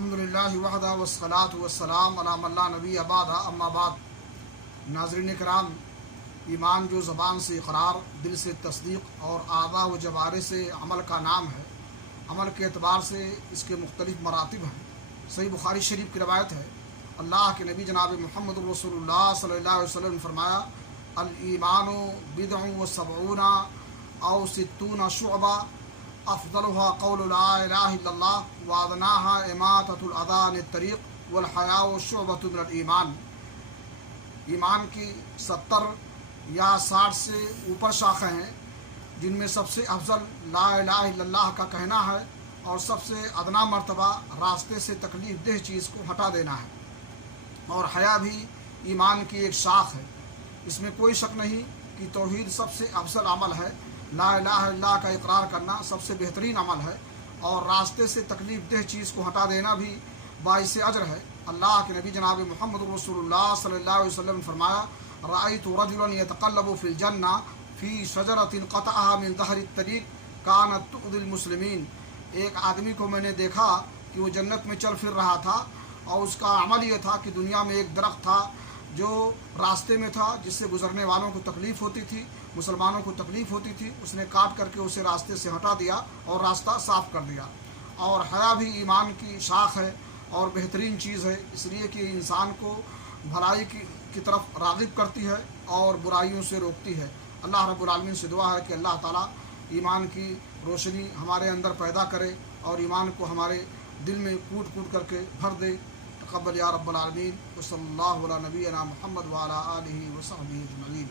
الحمدللہ وحدہ والصلاۃ والسلام علی من لا نبی بعدہ اما بعد۔ ناظرین کرام، ایمان جو زبان سے اقرار، دل سے تصدیق اور اعضاء و جوارح سے عمل کا نام ہے، عمل کے اعتبار سے اس کے مختلف مراتب ہیں۔ صحیح بخاری شریف کی روایت ہے، اللہ کے نبی جناب محمد رسول اللہ صلی اللہ علیہ وسلم نے فرمایا، الایمان بضع و سبعون او ستون شعبہ افضلها قول لا الہ الا اللہ وادناها اماطۃ الاذی عن الطریق والحیاء شعبۃ من الایمان۔ ایمان کی 70 یا 60 سے اوپر شاخیں ہیں، جن میں سب سے افضل لا الہ الا اللہ کا کہنا ہے، اور سب سے ادنا مرتبہ راستے سے تکلیف دہ چیز کو ہٹا دینا ہے، اور حیا بھی ایمان کی ایک شاخ ہے۔ اس میں کوئی شک نہیں کہ توحید سب سے افضل عمل ہے، لا الہ الا اللہ کا اقرار کرنا سب سے بہترین عمل ہے، اور راستے سے تکلیف دہ چیز کو ہٹا دینا بھی باعث اجر ہے۔ اللہ کے نبی جناب محمد رسول اللہ صلی اللہ علیہ وسلم نے فرمایا، رأیت رجلا یتقلب فی الجنہ فی شجرۃ قطعها من ظہر الطریق کانت تؤذی المسلمین۔ ایک آدمی کو میں نے دیکھا کہ وہ جنت میں چل پھر رہا تھا، اور اس کا عمل یہ تھا کہ دنیا میں ایک درخت تھا جو راستے میں تھا، جس سے گزرنے والوں کو تکلیف ہوتی تھی، مسلمانوں کو تکلیف ہوتی تھی، اس نے کاٹ کر کے اسے راستے سے ہٹا دیا اور راستہ صاف کر دیا۔ اور حیا بھی ایمان کی شاخ ہے اور بہترین چیز ہے، اس لیے کہ انسان کو بھلائی کی طرف راغب کرتی ہے اور برائیوں سے روکتی ہے۔ اللہ رب العالمین سے دعا ہے کہ اللہ تعالیٰ ایمان کی روشنی ہمارے اندر پیدا کرے اور ایمان کو ہمارے دل میں کوٹ کوٹ کر کے بھر دے۔ تقبل یا رب العالمین، وصلی اللہ علی نبینا محمد وعلی آلہ وصحبہ اجمعین۔